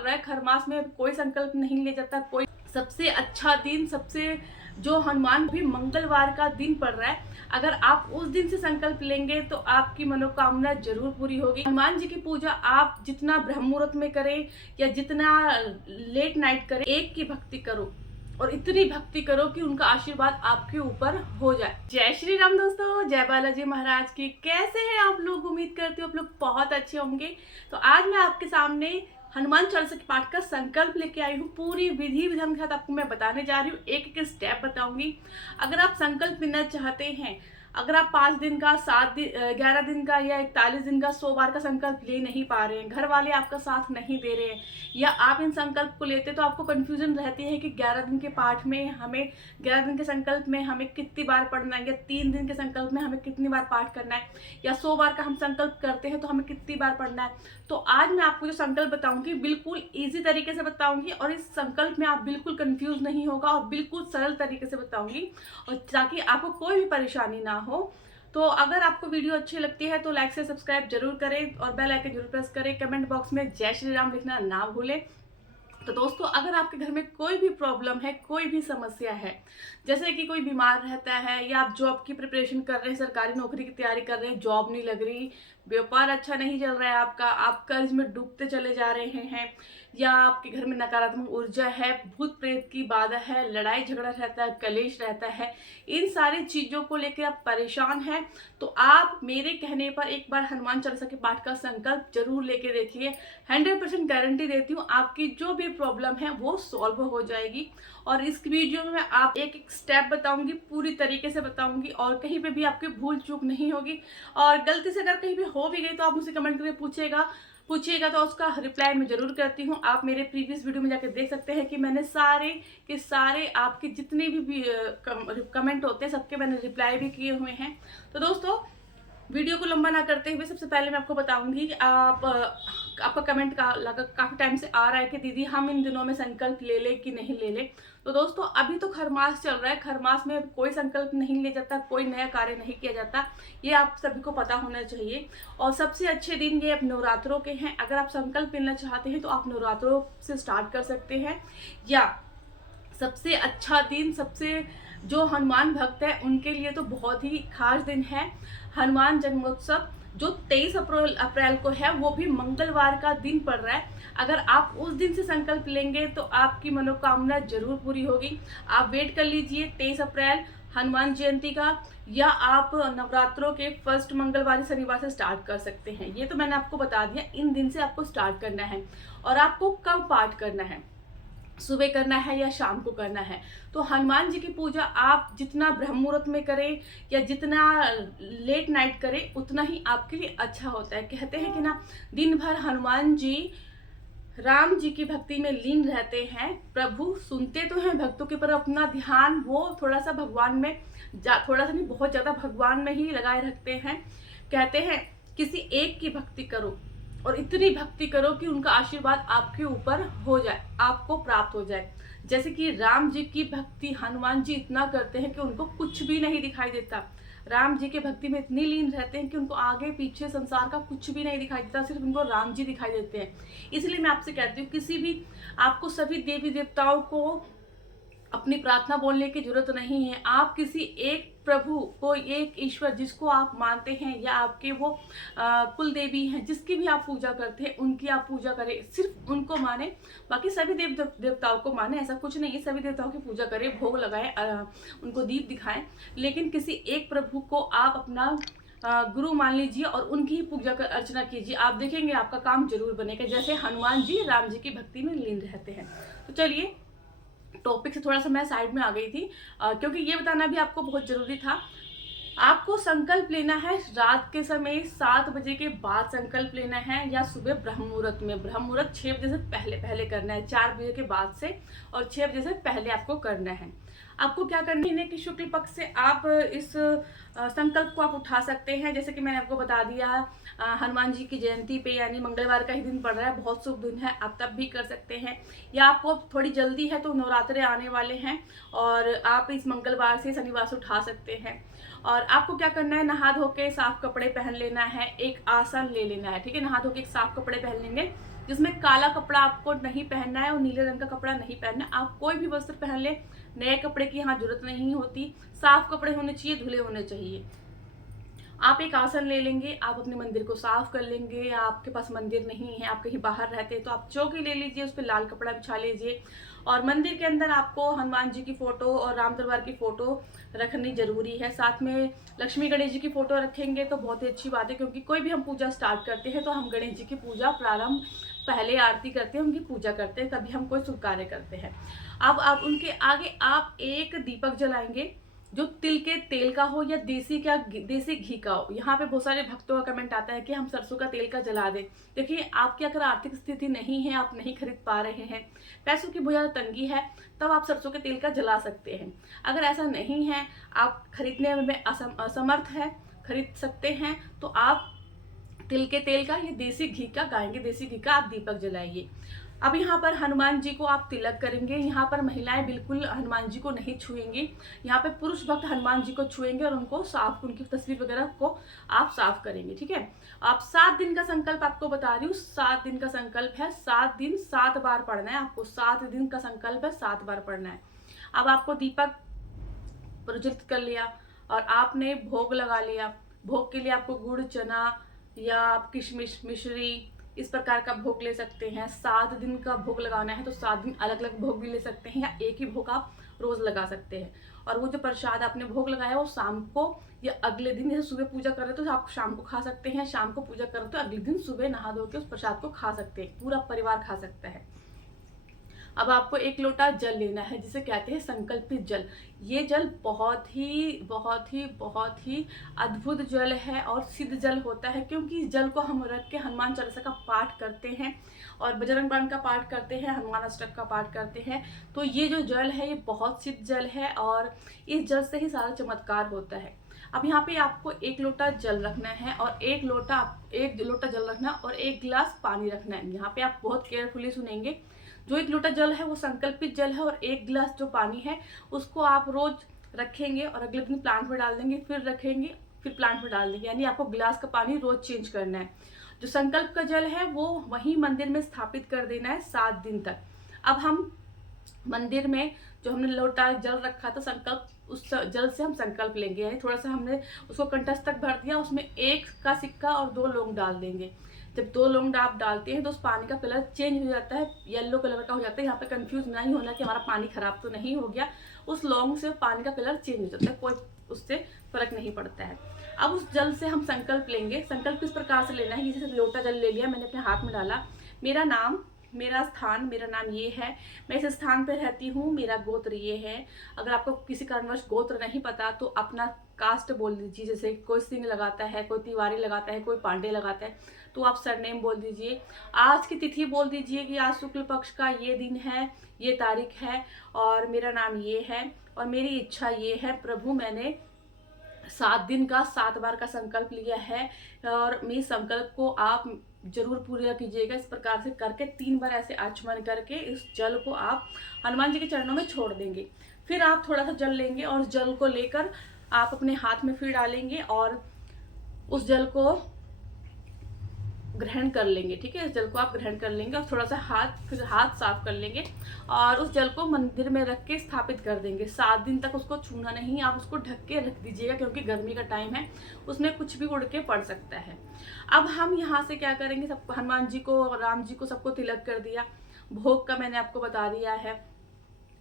रहा है, खरमास में कोई संकल्प नहीं ले जाता कोई। सबसे अच्छा दिन, सबसे जो हनुमान भी मंगलवार का दिन पड़ रहा है, अगर आप उस दिन से संकल्प लेंगे तो आपकी मनोकामना जरूर पूरी होगी। हनुमान जी की पूजा आप जितना ब्रह्म मुहूर्त में करें या जितना लेट नाइट करें, एक की भक्ति करो और इतनी भक्ति करो कि उनका आशीर्वाद आपके ऊपर हो जाए। जय श्री राम दोस्तों, जय बालाजी महाराज की। कैसे हैं आप लोग? उम्मीद करती हूँ आप लोग बहुत अच्छे होंगे। तो आज मैं आपके सामने हनुमान चालीसा के पाठ का संकल्प लेके आई हूँ। पूरी विधि विधान के साथ आपको मैं बताने जा रही हूँ, एक एक स्टेप बताऊंगी। अगर आप संकल्प लेना चाहते हैं, अगर आप 5 दिन का, 7 दिन, 11 दिन का या 41 दिन का, 100 बार का संकल्प ले नहीं पा रहे हैं, घर वाले आपका साथ नहीं दे रहे हैं, या आप इन संकल्प को लेते तो आपको कंफ्यूजन रहती है कि 11 दिन के पाठ में हमें, 11 दिन के संकल्प में हमें कितनी बार पढ़ना है, या 3 दिन के संकल्प में हमें कितनी बार पाठ करना है, या 100 बार का हम संकल्प करते हैं तो हमें कितनी बार पढ़ना है। तो आज मैं आपको जो संकल्प बताऊंगी बिल्कुल ईजी तरीके से बताऊंगी, और इस संकल्प में आप बिल्कुल कंफ्यूज नहीं होगा और बिल्कुल सरल तरीके से बताऊंगी, और ताकि आपको कोई भी परेशानी ना हो। तो अगर आपको वीडियो अच्छी लगती है तो लाइक से सब्सक्राइब जरूर करें और बेल आइकन जरूर प्रेस करें। कमेंट बॉक्स में जय श्री राम लिखना ना भूलें। तो दोस्तों, अगर आपके घर में कोई भी प्रॉब्लम है, कोई भी समस्या है, जैसे कि कोई बीमार रहता है, या आप जॉब की प्रिपरेशन कर रहे हैं, सरकारी नौकरी की तैयारी कर रहे हैं, जॉब नहीं लग रही, व्यापार अच्छा नहीं चल रहा है आपका, आप कर्ज में डूबते चले जा रहे हैं, या आपके घर में नकारात्मक ऊर्जा है, भूत प्रेत की बाधा है, लड़ाई झगड़ा रहता है, कलेश रहता है, इन सारी चीजों को लेकर आप परेशान हैं, तो आप मेरे कहने पर एक बार हनुमान चालीसा के पाठ का संकल्प जरूर लेके देखिए। 100% गारंटी देती हूँ आपकी जो भी प्रॉब्लम है वो सॉल्व हो जाएगी। और इस वीडियो में मैं आप एक एक स्टेप बताऊंगी, पूरी तरीके से बताऊंगी, और कहीं पे भी आपकी भूल चूक नहीं होगी। और गलती से अगर कहीं भी हो भी गई तो आप मुझसे कमेंट करके पूछिएगा तो उसका रिप्लाई मैं जरूर करती हूँ। आप मेरे प्रीवियस वीडियो में जाकर देख सकते हैं कि मैंने सारे के सारे आपके जितने भी कमेंट होते हैं सबके मैंने रिप्लाई भी किए हुए हैं। तो दोस्तों, वीडियो को लंबा ना करते हुए सबसे पहले मैं आपको बताऊंगी कि आपका कमेंट काफी टाइम से आ रहा है कि दीदी हम इन दिनों में संकल्प ले ले कि नहीं ले ले। तो दोस्तों, अभी तो खरमास चल रहा है, खरमास में कोई संकल्प नहीं ले जाता, कोई नया कार्य नहीं किया जाता, ये आप सभी को पता होना चाहिए। और सबसे अच्छे दिन ये अब नवरात्रों के हैं। अगर आप संकल्प लेना चाहते हैं तो आप नवरात्रों से स्टार्ट कर सकते हैं, या सबसे अच्छा दिन, सबसे जो हनुमान भक्त है उनके लिए तो बहुत ही खास दिन है हनुमान जन्मोत्सव, जो 23 अप्रैल को है, वो भी मंगलवार का दिन पड़ रहा है। अगर आप उस दिन से संकल्प लेंगे तो आपकी मनोकामना जरूर पूरी होगी। आप वेट कर लीजिए 23 अप्रैल हनुमान जयंती का, या आप नवरात्रों के फर्स्ट मंगलवार शनिवार से स्टार्ट कर सकते हैं। ये तो मैंने आपको बता दिया, इन दिन से आपको स्टार्ट करना है। और आपको कब पाठ करना है, सुबह करना है या शाम को करना है। तो हनुमान जी की पूजा आप जितना ब्रह्म मुहूर्त में करें या जितना लेट नाइट करें, उतना ही आपके लिए अच्छा होता है। कहते हैं कि ना, दिन भर हनुमान जी राम जी की भक्ति में लीन रहते हैं। प्रभु सुनते तो हैं भक्तों के, पर अपना ध्यान वो थोड़ा सा भगवान में, थोड़ा सा नहीं, बहुत ज्यादा भगवान में ही लगाए रखते हैं। कहते हैं किसी एक की भक्ति करो और इतनी भक्ति करो कि उनका आशीर्वाद आपके ऊपर हो जाए, आपको प्राप्त हो जाए। जैसे कि राम जी की भक्ति हनुमान जी इतना करते हैं कि उनको कुछ भी नहीं दिखाई देता। राम जी के भक्ति में इतनी लीन रहते हैं कि उनको आगे पीछे संसार का कुछ भी नहीं दिखाई देता, सिर्फ उनको राम जी दिखाई देते हैं। इसलिए मैं आपसे कहती हूँ, किसी भी, आपको सभी देवी देवताओं को अपनी प्रार्थना बोलने की जरूरत नहीं है। आप किसी एक प्रभु को, एक ईश्वर जिसको आप मानते हैं, या आपके वो कुल देवी हैं जिसकी भी आप पूजा करते हैं, उनकी आप पूजा करें, सिर्फ उनको माने। बाकी सभी देवताओं को माने, ऐसा कुछ नहीं है। सभी देवताओं की पूजा करें, भोग लगाएं, उनको दीप दिखाएं, लेकिन किसी एक प्रभु को आप अपना गुरु मान लीजिए और उनकी ही पूजा कर अर्चना कीजिए। आप देखेंगे आपका काम जरूर बनेगा, जैसे हनुमान जी राम जी की भक्ति में लीन रहते हैं। तो चलिए, टॉपिक से थोड़ा सा मैं साइड में आ गई थी, क्योंकि ये बताना भी आपको बहुत जरूरी था। आपको संकल्प लेना है रात के समय 7 बजे के बाद संकल्प लेना है, या सुबह ब्रह्म मुहूर्त में। ब्रह्म मुहूर्त 6 बजे से पहले करना है, 4 बजे के बाद से, और 6 बजे से पहले आपको करना है। आपको क्या करना है, महीने की शुक्ल पक्ष से आप इस संकल्प को आप उठा सकते हैं। जैसे कि मैंने आपको बता दिया, हनुमान जी की जयंती पे यानी मंगलवार का ही दिन पड़ रहा है, बहुत शुभ दिन है, आप तब भी कर सकते हैं। या आपको थोड़ी जल्दी है तो नवरात्रे आने वाले हैं और आप इस मंगलवार से शनिवार से उठा सकते हैं। और आपको क्या करना है, नहा धो के साफ कपड़े पहन लेना है, एक आसन ले लेना है, ठीक है। नहा धो के एक साफ कपड़े पहन लेंगे जिसमें काला कपड़ा आपको नहीं पहनना है और नीले रंग का कपड़ा नहीं पहनना है। आप कोई भी वस्त्र पहन ले, नए कपड़े की यहाँ जरूरत नहीं होती। साफ कपड़े होने चाहिए, धुले होने चाहिए। आप एक आसन ले लेंगे, आप अपने मंदिर को साफ कर लेंगे, या आपके पास मंदिर नहीं है, आप कहीं बाहर रहते हैं तो आप चौकी ले लीजिए, उस पर लाल कपड़ा बिछा लीजिए। और मंदिर के अंदर आपको हनुमान जी की फोटो और राम दरबार की फोटो रखनी जरूरी है। साथ में लक्ष्मी गणेश जी की फोटो रखेंगे तो बहुत ही अच्छी बात है, क्योंकि कोई भी हम पूजा स्टार्ट करते हैं तो हम गणेश जी की पूजा प्रारंभ पहले आरती करते हैं, उनकी पूजा करते हैं, तभी हम कोई शुभ कार्य करते हैं। अब आप उनके आगे आप एक दीपक जलाएंगे जो तिल के तेल का हो या देसी घी का हो। यहाँ पे बहुत सारे भक्तों का कमेंट आता है कि हम सरसों का तेल का जला दें। देखिए, आपकी अगर आर्थिक स्थिति नहीं है, आप नहीं खरीद पा रहे हैं, पैसों की बहुत ज़्यादा तंगी है, तब आप सरसों के तेल का जला सकते हैं। अगर ऐसा नहीं है, आप खरीदने में असमर्थ है, खरीद सकते हैं, तो आप तिल के तेल का या देसी घी का, गाय के देसी घी का आप दीपक जलाइए। अब यहाँ पर हनुमान जी को आप तिलक करेंगे। यहाँ पर महिलाएं बिल्कुल हनुमान जी को नहीं छुएंगी, यहाँ पे पुरुष भक्त हनुमान जी को छुएंगे और उनको साफ, उनकी तस्वीर वगैरह को आप साफ करेंगे। ठीक है, आप 7 दिन का संकल्प आपको बता रही हूँ, 7 दिन का संकल्प है, 7 दिन 7 बार पढ़ना है आपको। 7 दिन का संकल्प है, 7 बार पढ़ना है। अब आपको दीपक प्रज्वलित कर लिया और आपने भोग लगा लिया। भोग के लिए आपको गुड़, चना या आप किशमिश, मिश्री, इस प्रकार का भोग ले सकते हैं। 7 दिन का भोग लगाना है तो 7 दिन अलग अलग भोग भी ले सकते हैं, या एक ही भोग आप रोज लगा सकते हैं। और वो जो प्रसाद आपने भोग लगाया वो शाम को या अगले दिन, जैसे सुबह पूजा कर रहे तो आप शाम को खा सकते हैं, शाम को पूजा कर रहे तो अगले दिन सुबह नहा धो के उस प्रसाद को खा सकते हैं, पूरा परिवार खा सकता है। अब आपको 1 लोटा जल लेना है, जिसे कहते हैं संकल्पित जल। ये जल बहुत ही अद्भुत जल है और सिद्ध जल होता है, क्योंकि इस जल को हम रख के हनुमान चालीसा का पाठ करते हैं और बजरंग बाण का पाठ करते हैं, हनुमान अष्टक का पाठ करते हैं। तो ये जो जल है ये बहुत सिद्ध जल है और इस जल से ही सारा चमत्कार होता है। अब यहाँ पे आपको 1 लोटा जल रखना है और 1 लोटा जल रखना और 1 गिलास पानी रखना है। यहाँ पे आप बहुत केयरफुली सुनेंगे। जो 1 लोटा जल है वो संकल्पित जल है और 1 गिलास जो पानी है उसको आप रोज रखेंगे और अगले दिन प्लांट में डाल देंगे, फिर रखेंगे, फिर प्लांट में डाल देंगे। यानी आपको गिलास का पानी रोज चेंज करना है। जो संकल्प का जल है वो वहीं मंदिर में स्थापित कर देना है 7 दिन तक। अब हम मंदिर में जो हमने लोटा जल रखा था, संकल्प, उस जल से हम संकल्प लेंगे। यानी थोड़ा सा हमने उसको कंठस्थ तक भर दिया, उसमें 1 का सिक्का और 2 लौंग डाल देंगे। जब 2 लौंग आप डालते हैं तो उस पानी का कलर चेंज हो जाता है, येलो कलर का हो जाता है। यहाँ पे कंफ्यूज नहीं होना कि हमारा पानी खराब तो नहीं हो गया, उस लौंग से पानी का कलर चेंज हो जाता है, कोई उससे फर्क नहीं पड़ता है। अब उस जल से हम संकल्प लेंगे। संकल्प किस प्रकार से लेना है, जैसे लोटा जल ले लिया, मैंने अपने हाथ में डाला, मेरा नाम, मेरा स्थान, मेरा नाम ये है, मैं इस स्थान पर रहती हूँ, मेरा गोत्र ये है। अगर आपको किसी कारणवश गोत्र नहीं पता तो अपना कास्ट बोल दीजिए, जैसे कोई सिंह लगाता है, कोई तिवारी लगाता है, कोई पांडे लगाता है, तो आप सरनेम बोल दीजिए। आज की तिथि बोल दीजिए कि आज शुक्ल पक्ष का ये दिन है, ये तारीख है और मेरा नाम ये है और मेरी इच्छा ये है। प्रभु, मैंने 7 दिन का 7 बार का संकल्प लिया है और मेरे संकल्प को आप जरूर पूरा कीजिएगा। इस प्रकार से करके 3 बार ऐसे आचमन करके इस जल को आप हनुमान जी के चरणों में छोड़ देंगे। फिर आप थोड़ा सा जल लेंगे और जल को लेकर आप अपने हाथ में फिर डालेंगे और उस जल को ग्रहण कर लेंगे। ठीक है, इस जल को आप ग्रहण कर लेंगे और थोड़ा सा फिर हाथ साफ कर लेंगे और उस जल को मंदिर में रख के स्थापित कर देंगे। 7 दिन तक उसको छूना नहीं, आप उसको ढक के रख दीजिएगा, क्योंकि गर्मी का टाइम है, उसमें कुछ भी उड़ के पड़ सकता है। अब हम यहाँ से क्या करेंगे, सबको, हनुमान जी को, राम जी को, सबको तिलक कर दिया, भोग का मैंने आपको बता दिया है।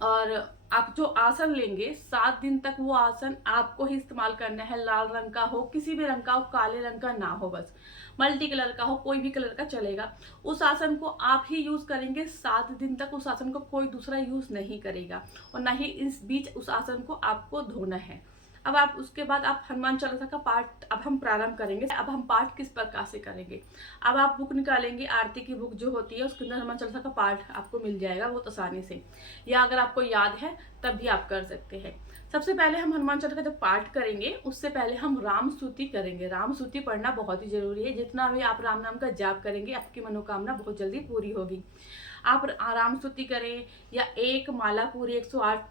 और आप जो आसन लेंगे 7 दिन तक, वो आसन आपको ही इस्तेमाल करना है। लाल रंग का हो, किसी भी रंग का हो, काले रंग का ना हो, बस मल्टी कलर का हो, कोई भी कलर का चलेगा। उस आसन को आप ही यूज करेंगे 7 दिन तक। उस आसन को कोई दूसरा यूज नहीं करेगा और ना ही इस बीच उस आसन को आपको धोना है। अब आप उसके बाद आप हनुमान चालीसा का पाठ अब हम प्रारंभ करेंगे। अब हम पाठ किस प्रकार से करेंगे, अब आप बुक निकालेंगे, आरती की बुक जो होती है उसके अंदर हनुमान चालीसा का पाठ आपको मिल जाएगा बहुत आसानी से, या अगर आपको याद है तब भी आप कर सकते हैं। सबसे पहले हम हनुमान चालीसा का जब पाठ करेंगे उससे पहले हम राम स्तुति करेंगे। राम स्तुति पढ़ना बहुत ही जरूरी है। जितना भी आप राम नाम का जाप करेंगे आपकी मनोकामना बहुत जल्दी पूरी होगी। आप राम स्तुति करें या एक माला पूरी 108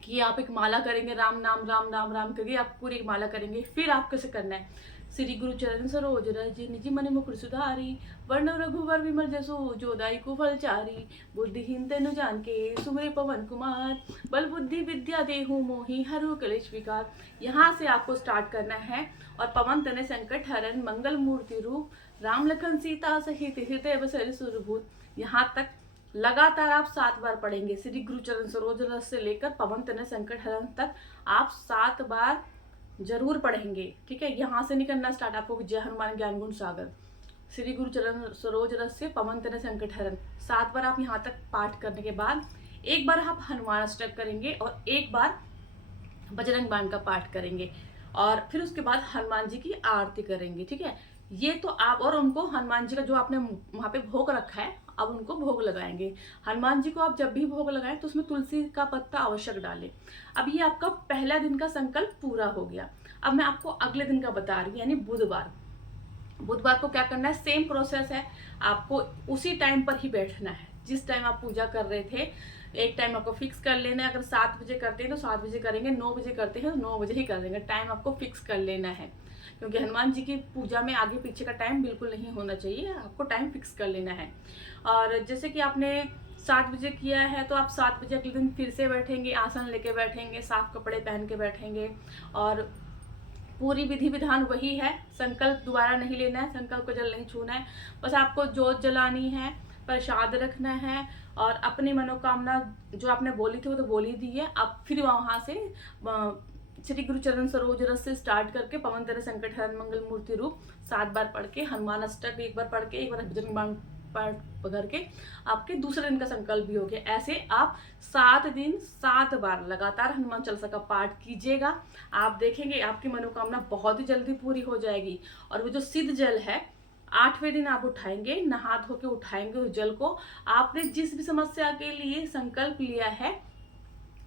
कि आप एक माला करेंगे, राम नाम राम नाम राम करके आप पूरी एक माला करेंगे। फिर आप कैसे करना है, श्री गुरु चरण सरोज रज निज मन मुकुर सुधारी, वर्ण रघुवर विमल जसु जो दायकु फलचारी, बुद्धिहीन तनु जानिके सुमिरे पवन कुमार, बल बुद्धि विद्या देहु मोहि हरहु कलेश विकार। यहाँ से आपको स्टार्ट करना है और पवन तनय संकट हरण मंगल मूर्ति रूप, राम लखन सीता सहित हृदय बसहि सुरभूत। यहाँ तक लगातार आप 7 बार पढ़ेंगे। श्री गुरु चरण सरोज रज से लेकर पवन तनय संकट हरण तक आप 7 बार जरूर पढ़ेंगे, ठीक है। यहाँ से नहीं करना स्टार्ट आपको जय हनुमान ज्ञान गुण सागर, श्री गुरु चरण सरोज रज से पवन तनय संकट हरण 7 बार आप यहाँ तक पाठ करने के बाद एक बार आप हनुमान अष्टक करेंगे और एक बार बजरंग बाण का पाठ करेंगे और फिर उसके बाद हनुमान जी की आरती करेंगे, ठीक है। ये तो आप और उनको हनुमान जी का जो आपने वहाँ पे भोग रखा है अब उनको भोग लगाएंगे। हनुमान जी को आप जब भी भोग लगाएं तो उसमें तुलसी का पत्ता आवश्यक डालें। अब ये आपका पहला दिन का संकल्प पूरा हो गया। अब मैं आपको अगले दिन का बता रही हूँ, यानी बुधवार। बुधवार को क्या करना है, सेम प्रोसेस है, आपको उसी टाइम पर ही बैठना है जिस टाइम आप पूजा कर रहे थे। एक टाइम आपको फिक्स कर लेना है, अगर 7 बजे करते हैं तो 7 बजे करेंगे, 9 बजे करते हैं तो 9 बजे ही कर देंगे। टाइम आपको फिक्स कर लेना है क्योंकि हनुमान जी की पूजा में आगे पीछे का टाइम बिल्कुल नहीं होना चाहिए, आपको टाइम फिक्स कर लेना है। और जैसे कि आपने 7 बजे किया है तो आप 7 बजे अगले दिन फिर से बैठेंगे, आसन लेके बैठेंगे, साफ कपड़े पहन के बैठेंगे और पूरी विधि विधान वही है। संकल्प दोबारा नहीं लेना है, संकल्प को जल नहीं छूना है, बस आपको जोत जलानी है, प्रसाद रखना है और अपनी मनोकामना जो आपने बोली थी वो तो बोल ही दी है। अब फिर वहाँ से श्री गुरु चरण सरोज रज से स्टार्ट करके पवन तनय संकट हरण मंगल मूर्ति रूप 7 बार पढ़ के, हनुमान अष्टक एक बार पढ़ के, एक बार बजरंग बाण पाठ करके आपके दूसरे दिन का संकल्प भी हो गया। ऐसे आप 7 दिन 7 बार लगातार हनुमान चालीसा का पाठ कीजिएगा। आप देखेंगे आपकी मनोकामना बहुत ही जल्दी पूरी हो जाएगी। और वो जो सिद्ध जल है 8वें दिन आप उठाएंगे, नहा धो के उठाएंगे उस जल को। आपने जिस भी समस्या के लिए संकल्प लिया है,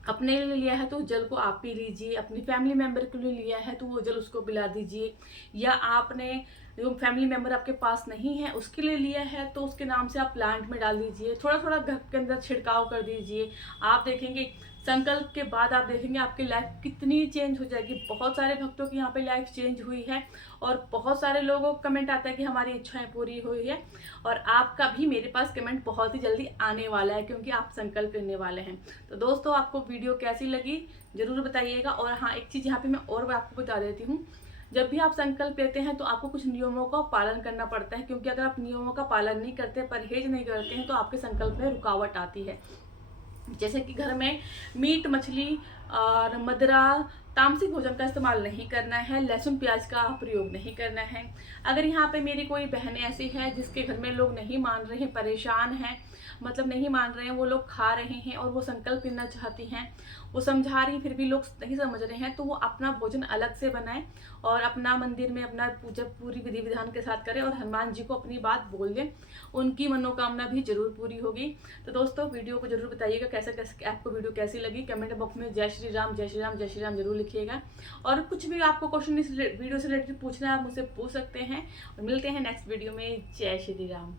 अपने लिए लिया है तो जल को आप पी लीजिए, अपनी फैमिली मेंबर के लिए लिया है तो वो जल उसको पिला दीजिए, या आपने जो फैमिली मेंबर आपके पास नहीं है उसके लिए लिया है तो उसके नाम से आप प्लांट में डाल दीजिए, थोड़ा थोड़ा घर के अंदर छिड़काव कर दीजिए। आप देखेंगे संकल्प के बाद आप देखेंगे आपकी लाइफ कितनी चेंज हो जाएगी। बहुत सारे भक्तों की यहाँ पे लाइफ चेंज हुई है और बहुत सारे लोगों को कमेंट आता है कि हमारी इच्छाएं पूरी हुई है। और आपका भी मेरे पास कमेंट बहुत ही जल्दी आने वाला है क्योंकि आप संकल्प लेने वाले हैं। तो दोस्तों आपको वीडियो कैसी लगी ज़रूर बताइएगा। और हाँ, एक चीज़ यहाँ पे मैं और आपको बता देती हूँ, जब भी आप संकल्प लेते हैं तो आपको कुछ नियमों का पालन करना पड़ता है, क्योंकि अगर आप नियमों का पालन नहीं करते, परहेज नहीं करते हैं तो आपके संकल्प में रुकावट आती है। जैसे कि घर में मीट मछली और मदिरा तामसिक भोजन का इस्तेमाल नहीं करना है, लहसुन प्याज का प्रयोग नहीं करना है। अगर यहाँ पे मेरी कोई बहनें ऐसी हैं जिसके घर में लोग नहीं मान रहे हैं, परेशान हैं, मतलब नहीं मान रहे हैं, वो लोग खा रहे हैं और वो संकल्प लेना चाहती हैं, वो समझा रही फिर भी लोग नहीं समझ रहे हैं, तो वो अपना भोजन अलग से बनाएं और अपना मंदिर में अपना पूजा पूरी विधि विधान के साथ करें और हनुमान जी को अपनी बात बोल दें, उनकी मनोकामना भी जरूर पूरी होगी। तो दोस्तों वीडियो को जरूर बताइएगा कैसे कैसे आपको वीडियो कैसी लगी। कमेंट बॉक्स में जय श्री राम जय श्री राम जय श्री राम जरूर लिखिएगा। और कुछ भी आपको क्वेश्चन इस वीडियो से रिलेटेड पूछना है आप मुझसे पूछ सकते हैं। और मिलते हैं नेक्स्ट वीडियो में। जय श्री राम।